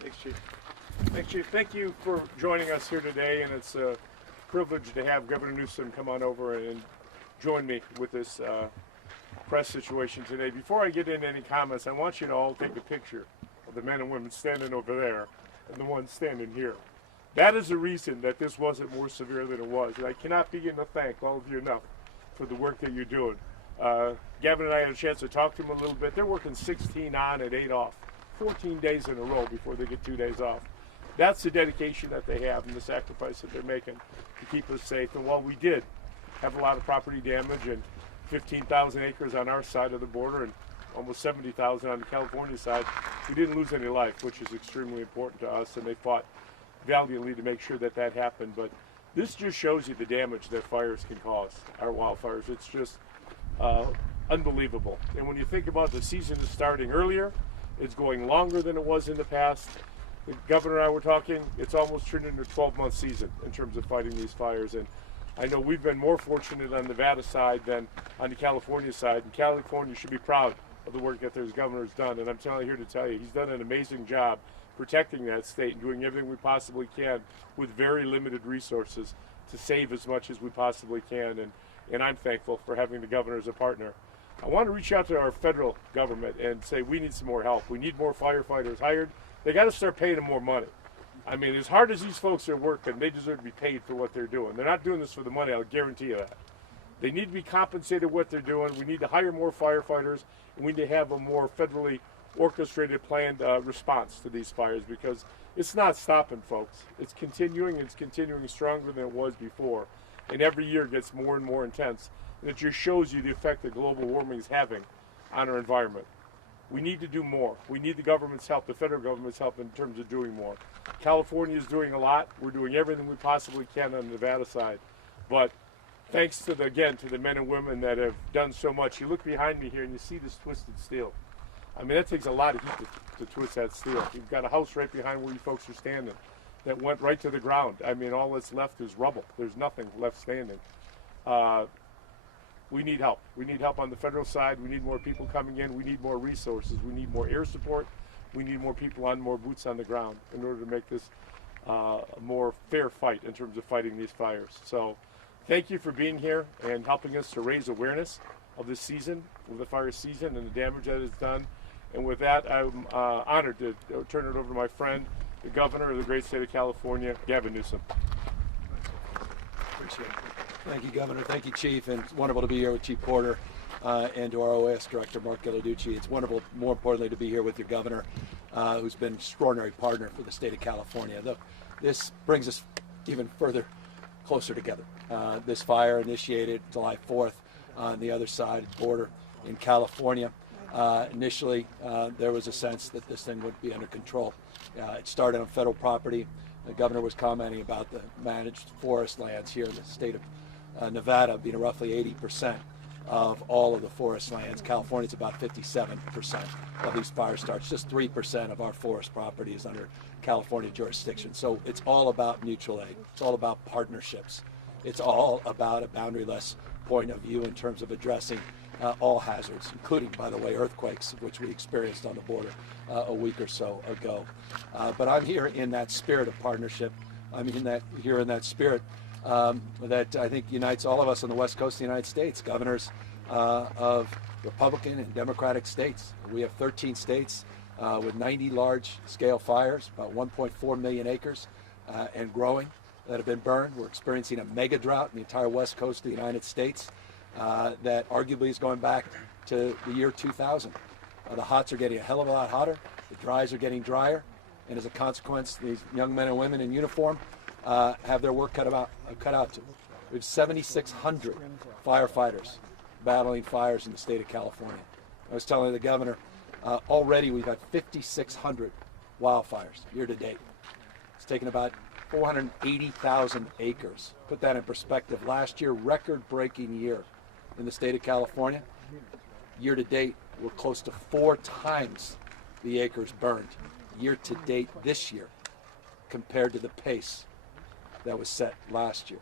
Thanks, Chief. Thanks, Chief. Thank you for joining us here today, and it's a privilege to have Governor Newsom come on over and join me with this press situation today. Before I get into any comments, I want you to all take a picture of the men and women standing over there and the ones standing here. That is the reason that this wasn't more severe than it was, and I cannot begin to thank all of you enough for the work that you're doing. Gavin and I had a chance to talk to them a little bit. They're working 16 on and 8 off, 14 days in a row before they get 2 days off. That's the dedication that they have and the sacrifice that they're making to keep us safe. And while we did have a lot of property damage and 15,000 acres on our side of the border and almost 70,000 on the California side, we didn't lose any life, which is extremely important to us, and they fought valiantly to make sure that that happened. But this just shows you the damage that fires can cause, our wildfires. It's just unbelievable. And when you think about the season is starting earlier, it's going longer than it was in the past. The governor and I were talking, it's almost turned into a 12-month season in terms of fighting these fires. And I know we've been more fortunate on the Nevada side than on the California side. And California should be proud of the work that their governor's done. And I'm here to tell you, he's done an amazing job protecting that state and doing everything we possibly can with very limited resources to save as much as we possibly can. And I'm thankful for having the governor as a partner. I want to reach out to our federal government and say we need some more help. We need more firefighters hired. They got to start paying them more money. I mean, as hard as these folks are working, they deserve to be paid for what they're doing. They're not doing this for the money, I'll guarantee you that. They need to be compensated what they're doing. We need to hire more firefighters, and we need to have a more federally orchestrated, planned response to these fires, because it's not stopping, folks. It's continuing stronger than it was before. And every year gets more and more intense. And it just shows you the effect that global warming is having on our environment. We need to do more. We need the government's help, the federal government's help in terms of doing more. California is doing a lot. We're doing everything we possibly can on the Nevada side. But thanks to the men and women that have done so much. You look behind me here and you see this twisted steel. I mean, that takes a lot of heat to twist that steel. You've got a house right behind where you folks are standing that went right to the ground. I mean, all that's left is rubble. There's nothing left standing. We need help. We need help on the federal side. We need more people coming in. We need more resources. We need more air support. We need more people more boots on the ground in order to make this a more fair fight in terms of fighting these fires. So thank you for being here and helping us to raise awareness of this season, of the fire season, and the damage that it's done. And with that, I'm honored to turn it over to my friend, the governor of the great state of California, Gavin Newsom. Appreciate it. Thank you, Governor. Thank you, Chief. And it's wonderful to be here with Chief Porter and to our OS Director, Mark Ghilarducci. It's wonderful, more importantly, to be here with your governor, who's been an extraordinary partner for the state of California. This brings us even further closer together. This fire initiated July 4th on the other side of the border in California. Initially, there was a sense that this thing would be under control. It started on federal property. The governor was commenting about the managed forest lands here in the state of Nevada being roughly 80% of all of the forest lands. California's about 57% of these fire starts. Just 3% of our forest property is under California jurisdiction. So it's all about mutual aid. It's all about partnerships. It's all about a boundaryless point of view in terms of addressing all hazards, including, by the way, earthquakes, which we experienced on the border a week or so ago. But I'm here in that spirit of partnership. I'm here in that spirit that I think unites all of us on the west coast of the United States, governors of Republican and Democratic states. We have 13 states with 90 large-scale fires, about 1.4 million acres and growing, that have been burned. We're experiencing a mega drought in the entire west coast of the United States. That arguably is going back to the year 2000. The hots are getting a hell of a lot hotter, the dries are getting drier, and as a consequence, these young men and women in uniform have their work cut out to. We have 7,600 firefighters battling fires in the state of California. I was telling the governor, already we've had 5,600 wildfires year to date. It's taken about 480,000 acres. Put that in perspective. Last year, record-breaking year in the state of California. Year to date, we're close to 4 times the acres burned year to date this year compared to the pace that was set last year.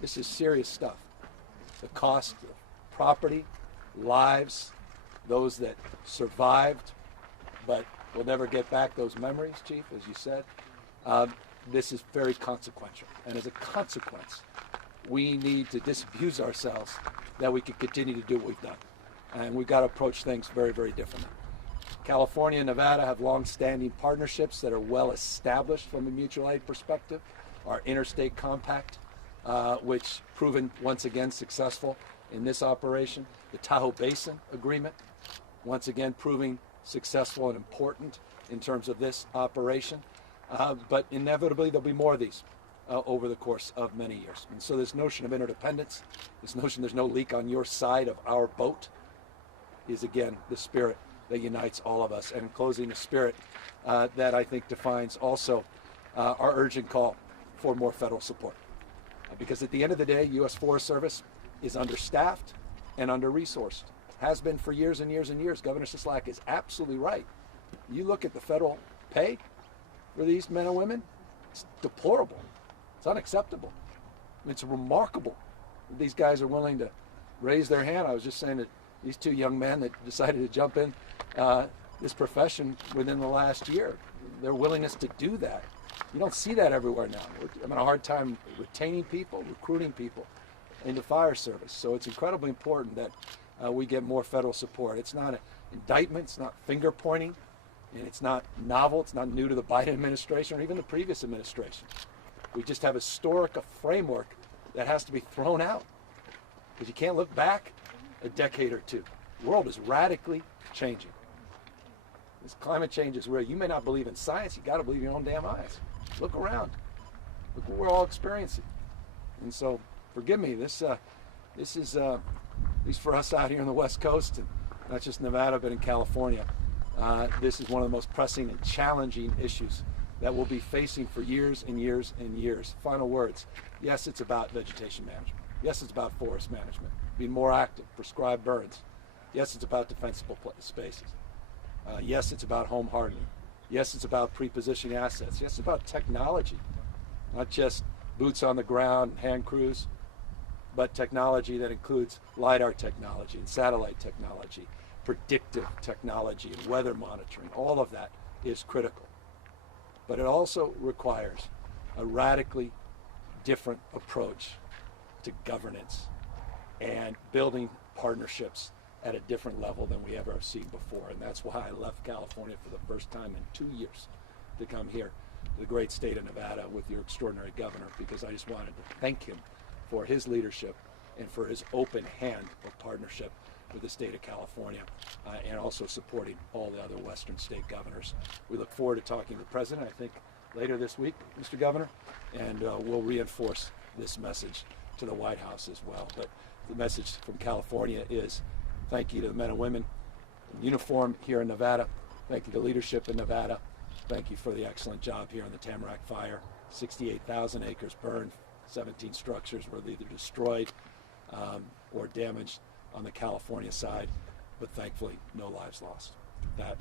This is serious stuff. The cost of property, lives, those that survived, but We'll never get back those memories, Chief, as you said. This is very consequential. And as a consequence, we need to disabuse ourselves that we can continue to do what we've done. And we've got to approach things very, very differently. California and Nevada have long-standing partnerships that are well established from a mutual aid perspective. Our Interstate Compact, which proven once again successful in this operation. The Tahoe Basin Agreement, once again proving successful and important in terms of this operation. But inevitably there'll be more of these over the course of many years. And so this notion of interdependence, this notion there's no leak on your side of our boat, is again the spirit that unites all of us. And in closing, the spirit that I think defines also our urgent call for more federal support. Because at the end of the day, U.S. Forest Service is understaffed and under-resourced. Has been for years and years and years. Governor Sisolak is absolutely right. You look at the federal pay for these men and women, it's deplorable. It's unacceptable. I mean, it's remarkable that these guys are willing to raise their hand. I was just saying that these two young men that decided to jump in this profession within the last year, their willingness to do that. You don't see that everywhere now. I'm having a hard time retaining people, recruiting people into fire service. So it's incredibly important that we get more federal support. It's not an indictment, it's not finger pointing, and it's not novel, it's not new to the Biden administration or even the previous administration. We just have a framework that has to be thrown out because you can't look back a decade or two. The world is radically changing. This climate change is real. You may not believe in science, you got to believe your own damn eyes. Look around. Look what we're all experiencing. And so, forgive me, this is, at least for us out here on the West Coast, and not just Nevada, but in California, this is one of the most pressing and challenging issues that we'll be facing for years and years and years. Final words. Yes, it's about vegetation management. Yes, it's about forest management. Be more active, prescribe burns. Yes, it's about defensible spaces. Yes, it's about home hardening. Yes, it's about pre-positioning assets. Yes, it's about technology, not just boots on the ground, hand crews, but technology that includes LiDAR technology and satellite technology, predictive technology and weather monitoring. All of that is critical. But it also requires a radically different approach to governance and building partnerships at a different level than we ever have seen before. And that's why I left California for the first time in 2 years to come here to the great state of Nevada with your extraordinary governor, because I just wanted to thank him for his leadership and for his open hand of partnership with the state of California and also supporting all the other Western state governors. We look forward to talking to the president, I think, later this week, Mr. Governor, and we'll reinforce this message to the White House as well. But the message from California is thank you to the men and women in uniform here in Nevada. Thank you to leadership in Nevada. Thank you for the excellent job here on the Tamarack Fire. 68,000 acres burned, 17 structures were either destroyed or damaged on the California side, but thankfully no lives lost. That,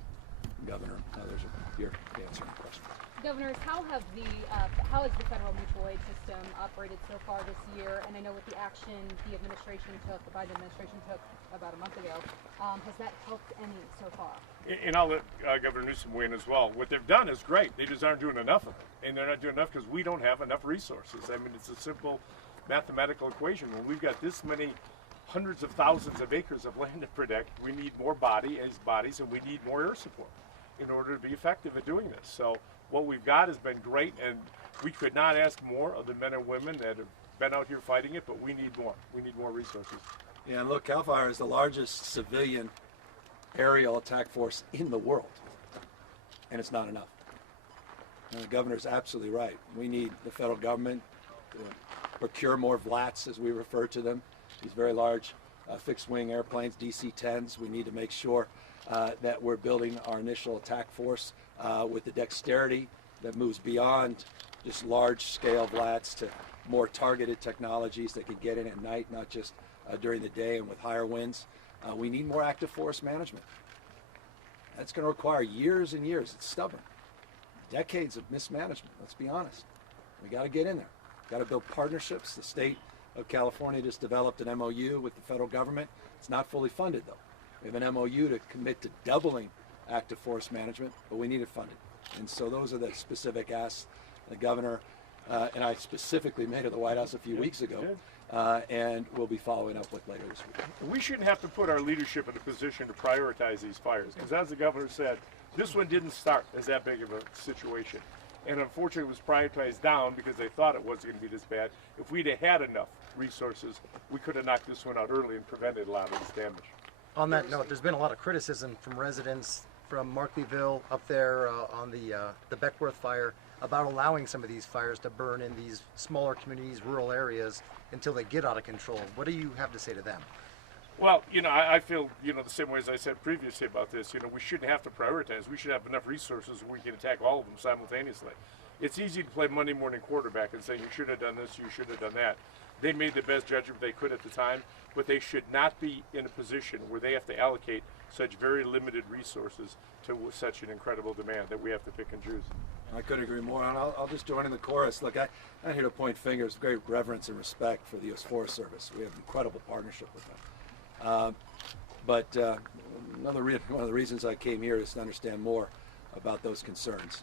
Governor, others are here to answer any questions. Governors, how has the federal mutual aid system operated so far this year? And I know with the action the Biden administration took about a month ago, has that helped any so far? And I'll let Governor Newsom weigh in as well. What they've done is great. They just aren't doing enough of it. And they're not doing enough because we don't have enough resources. I mean, it's a simple mathematical equation. When we've got this many hundreds of thousands of acres of land to protect, we need more bodies, and we need more air support in order to be effective at doing this. So what we've got has been great, and we could not ask more of the men and women that have been out here fighting it, but we need more. We need more resources. Yeah, and look, CAL FIRE is the largest civilian aerial attack force in the world, and it's not enough. And the governor's absolutely right. We need the federal government to procure more VLATs, as we refer to them, these very large fixed-wing airplanes, DC-10s. We need to make sure that we're building our initial attack force with the dexterity that moves beyond just large-scale VLATs to more targeted technologies that can get in at night, not just during the day and with higher winds. We need more active forest management. That's going to require years and years. It's stubborn. Decades of mismanagement, let's be honest. We got to get in there. Got to build partnerships. The state of California just developed an MOU with the federal government. It's not fully funded, though. We have an MOU to commit to doubling active forest management, but we need it funded. And so those are the specific asks the governor and I specifically made at the White House a few weeks ago, and we'll be following up with later this week. We shouldn't have to put our leadership in a position to prioritize these fires, because as the governor said, this one didn't start as that big of a situation. And unfortunately, it was prioritized down because they thought it wasn't going to be this bad. If we'd have had enough resources, we could have knocked this one out early and prevented a lot of this damage. On that note, there's been a lot of criticism from residents from Markleyville up there on the Beckworth fire about allowing some of these fires to burn in these smaller communities, rural areas, until they get out of control. What do you have to say to them? Well, I feel, the same way as I said previously about this. We shouldn't have to prioritize. We should have enough resources where we can attack all of them simultaneously. It's easy to play Monday morning quarterback and say, you should have done this, you should have done that. They made the best judgment they could at the time, but they should not be in a position where they have to allocate such very limited resources to such an incredible demand that we have to pick and choose. I couldn't agree more, and I'll just join in the chorus. Look, I'm not here to point fingers. Great reverence and respect for the U.S. Forest Service. We have an incredible partnership with them. But one of the reasons I came here is to understand more about those concerns,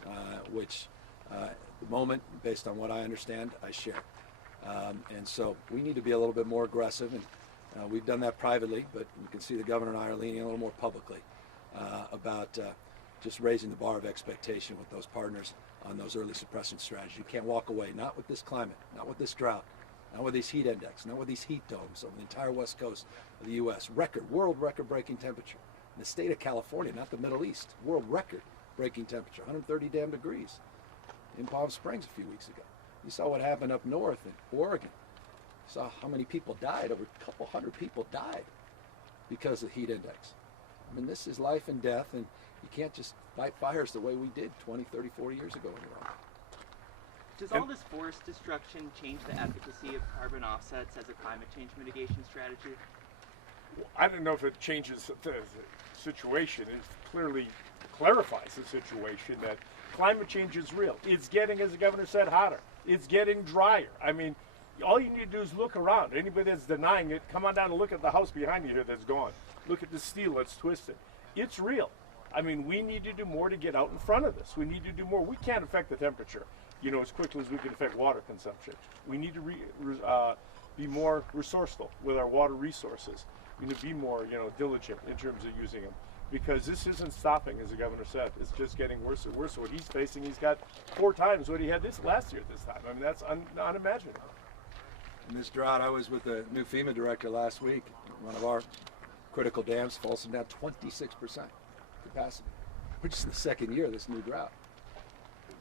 which at the moment, based on what I understand, I share. And so we need to be a little bit more aggressive, and we've done that privately, but you can see the governor and I are leaning a little more publicly about just raising the bar of expectation with those partners on those early suppression strategies. You can't walk away, not with this climate, not with this drought, not with these heat index, not with these heat domes over the entire west coast of the U.S. World record-breaking temperature. In the state of California, not the Middle East, world record-breaking temperature, 130 damn degrees in Palm Springs a few weeks ago. You saw what happened up north in Oregon. You saw how many people died. Over a couple hundred people died because of the heat index. I mean, this is life and death, and you can't just fight fires the way we did 20, 30, 40 years ago anymore. Does all this forest destruction change the efficacy of carbon offsets as a climate change mitigation strategy? I don't know if it changes the situation. It clearly clarifies the situation that climate change is real. It's getting, as the governor said, hotter. It's getting drier. I mean, all you need to do is look around. Anybody that's denying it, come on down and look at the house behind you here that's gone. Look at the steel that's twisted. It's real. I mean, we need to do more to get out in front of this. We need to do more. We can't affect the temperature, as quickly as we can affect water consumption. We need to be more resourceful with our water resources. We need to be more, diligent in terms of using them. Because this isn't stopping, as the governor said. It's just getting worse and worse. What he's facing, he's got 4 times what he had this last year at this time. I mean, that's unimaginable. In this drought, I was with the new FEMA director last week. One of our critical dams falls down 26% capacity. We're just in the second year of this new drought.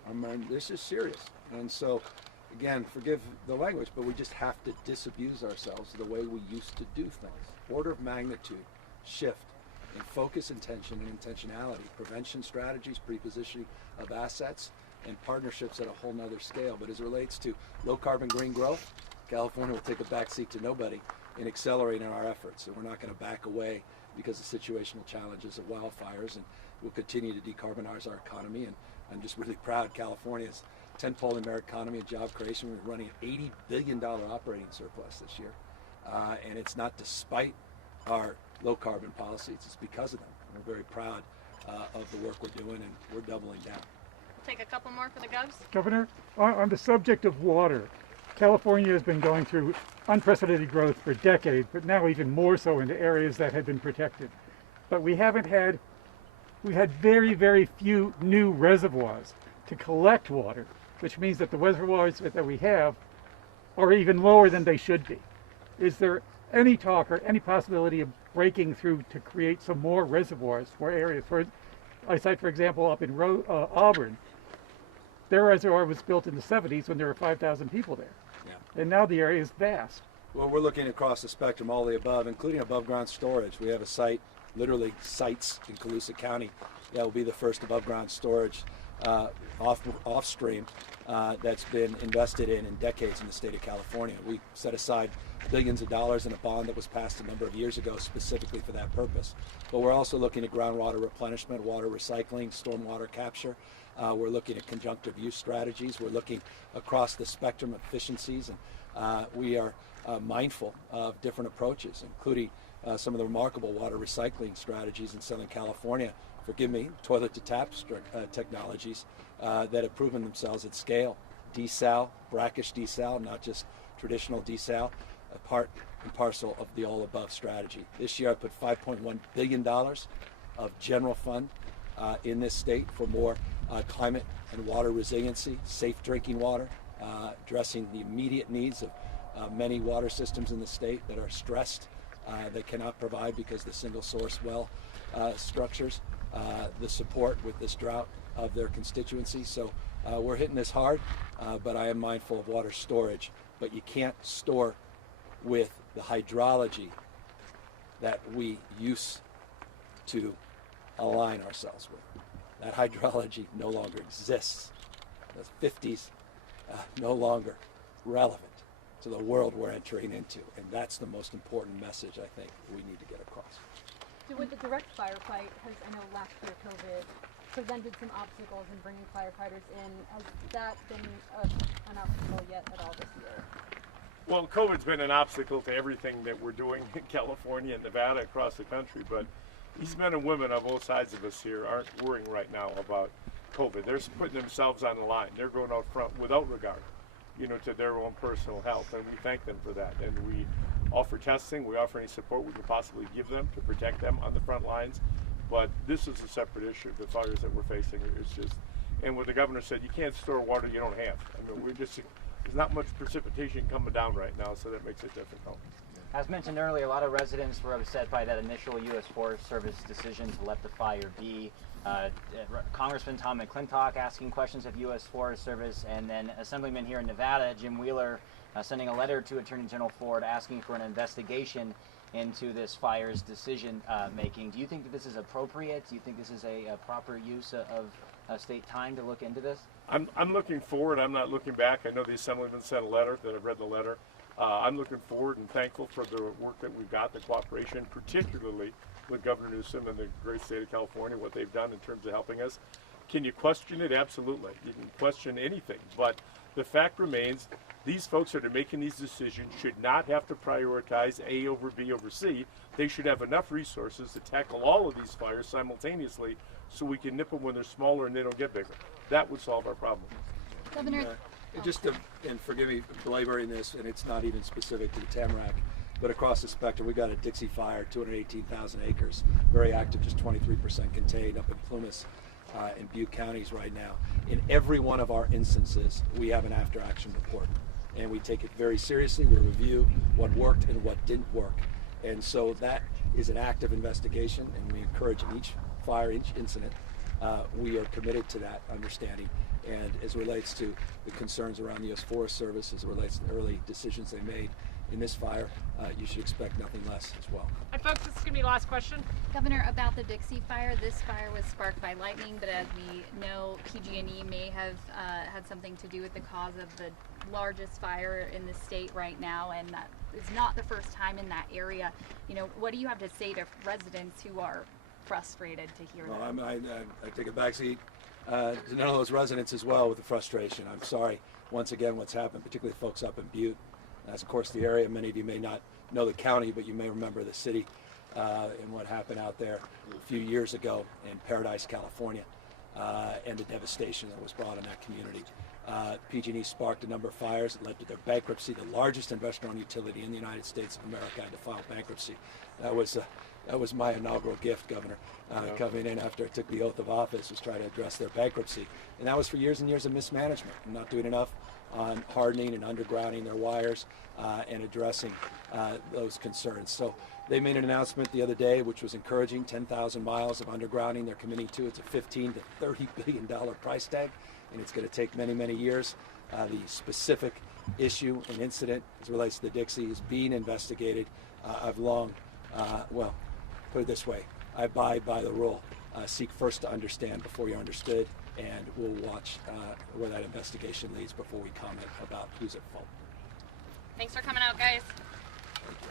I mean, this is serious. And so, again, forgive the language, but we just have to disabuse ourselves of the way we used to do things. Order of magnitude shift in focus, intention, and intentionality, prevention strategies, prepositioning of assets, and partnerships at a whole nother scale. But as it relates to low carbon green growth, California will take a backseat to nobody in accelerating our efforts. And we're not going to back away because of situational challenges of wildfires, and we'll continue to decarbonize our economy. And I'm just really proud California's tentpole in our economy and job creation. We're running an $80 billion operating surplus this year. And it's not despite our low carbon policies, it's because of them. We're very proud of the work we're doing, and we're doubling down. Take a couple more for the Govs. Governor, on the subject of water, California has been going through unprecedented growth for decades, but now even more so in the areas that had been protected. But we had very, very few new reservoirs to collect water, which means that the reservoirs that we have are even lower than they should be. Is there any talk or any possibility of breaking through to create some more reservoirs for areas? I cite, for example, up in Auburn, their reservoir was built in the 70s when there were 5,000 people there. Yeah. And now the area is vast. Well, we're looking across the spectrum, all the above, including above ground storage. We have a site, literally sites in Colusa County, that will be the first above ground storage off stream that's been invested in decades in the state of California. We set aside billions of dollars in a bond that was passed a number of years ago specifically for that purpose. But we're also looking at groundwater replenishment, water recycling, stormwater capture. We're looking at conjunctive use strategies. We're looking across the spectrum of efficiencies, and we are mindful of different approaches, including some of the remarkable water recycling strategies in Southern California forgive me, toilet-to-tap technologies that have proven themselves at scale. Desal, brackish desal, not just traditional desal, a part and parcel of the all-above strategy. This year I put $5.1 billion of general fund in this state for more climate and water resiliency, safe drinking water, addressing the immediate needs of many water systems in the state that are stressed, that cannot provide because the single source well structures, the support with this drought of their constituency. So we're hitting this hard, but I am mindful of water storage. But you can't store with the hydrology that we used to align ourselves with. That hydrology no longer exists. The 50s no longer relevant to the world we're entering into, and that's the most important message I think we need to get across. So with the direct firefight, I know last year COVID presented some obstacles in bringing firefighters in. Has that been an obstacle yet at all this year? Well, COVID's been an obstacle to everything that we're doing in California and Nevada, across the country, but these men and women on both sides of us here aren't worrying right now about COVID. They're putting themselves on the line. They're going out front without regard, to their own personal health, and we thank them for that. And we offer testing. We offer any support we can possibly give them to protect them on the front lines. But this is a separate issue. The fires that we're facing is just, and what the governor said, you can't store water you don't have. I mean, there's not much precipitation coming down right now, so that makes it difficult. As mentioned earlier, a lot of residents were upset by that initial U.S. Forest Service decision to let the fire be. Congressman Tom McClintock asking questions of U.S. Forest Service, and then Assemblyman here in Nevada, Jim Wheeler, sending a letter to Attorney General Ford asking for an investigation into this fire's decision making. Do you think that this is appropriate? Do you think this is a proper use of state time to look into this? I'm looking forward. I'm not looking back. I know the Assemblyman sent a letter, that I've read the letter. I'm looking forward and thankful for the work that we've got, the cooperation, particularly with Governor Newsom and the great state of California, what they've done in terms of helping us. Can you question it? Absolutely. You can question anything. But the fact remains, these folks that are making these decisions should not have to prioritize A over B over C. They should have enough resources to tackle all of these fires simultaneously so we can nip them when they're smaller and they don't get bigger. That would solve our problem. Governor, And forgive me for belaboring this, and it's not even specific to the Tamarack, but across the spectrum, we've got a Dixie Fire, 218,000 acres, very active, just 23% contained up in Plumas and Butte counties right now. In every one of our instances, we have an after-action report, and we take it very seriously. We review what worked and what didn't work, and so that is an active investigation, and we encourage in each fire, each incident, we are committed to that understanding. And as it relates to the concerns around the U.S. Forest Service, as it relates to the early decisions they made in this fire, you should expect nothing less as well. And folks, this is going to be the last question. Governor, about the Dixie Fire, this fire was sparked by lightning, but as we know, PG&E may have had something to do with the cause of the largest fire in the state right now, and that is not the first time in that area. What do you have to say to residents who are frustrated to hear that? Well, I take a backseat to none of those residents as well with the frustration. I'm sorry, once again, what's happened, particularly folks up in Butte. That's, of course, the area. Many of you may not know the county, but you may remember the city and what happened out there a few years ago in Paradise, California, and the devastation that was brought in that community. PG&E sparked a number of fires that led to their bankruptcy. The largest investor-owned utility in the United States of America had to file bankruptcy. That was my inaugural gift, Governor, coming in after I took the oath of office, was trying to address their bankruptcy. And that was for years and years of mismanagement, and not doing enough on hardening and undergrounding their wires and addressing those concerns. So they made an announcement the other day, which was encouraging, 10,000 miles of undergrounding they're committing to. It's a $15 to $30 billion price tag, and it's going to take many, many years. The specific issue and incident as it relates to the Dixie is being investigated. I've long, put it this way, I abide by the rule. Seek first to understand before you're understood, and we'll watch where that investigation leads before we comment about who's at fault. Thanks for coming out, guys.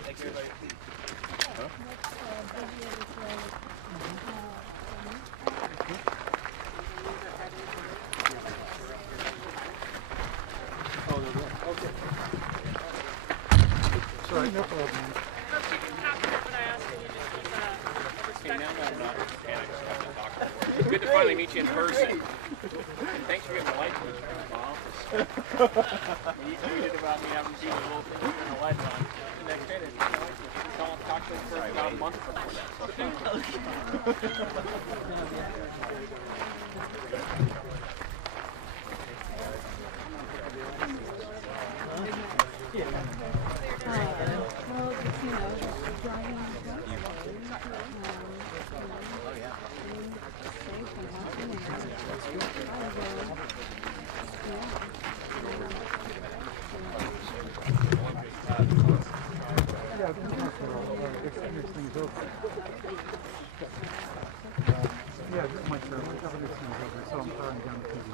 Thanks, everybody. Sorry, no problem. Folks, you can capture what I asked, and you just keep overspecting. finally meet you in person. Thanks for getting the light switch from my office. When you tweeted about me having to do the little thing to turn the lights on, the next day they put the light switch. We saw talk to them for about a month before that. Yeah, this is my turn. We're covering this thing over, so I'm throwing down the TV.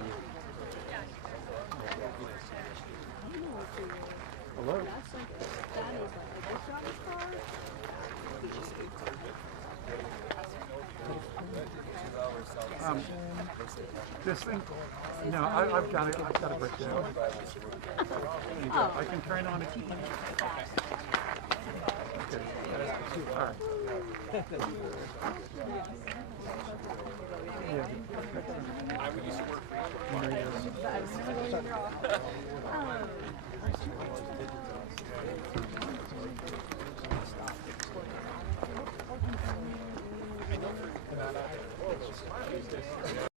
Hello? This thing? No, I've got it. I've got it break down. There you go. I can turn on a TV. Okay. All right. Yeah. I would used to work for you.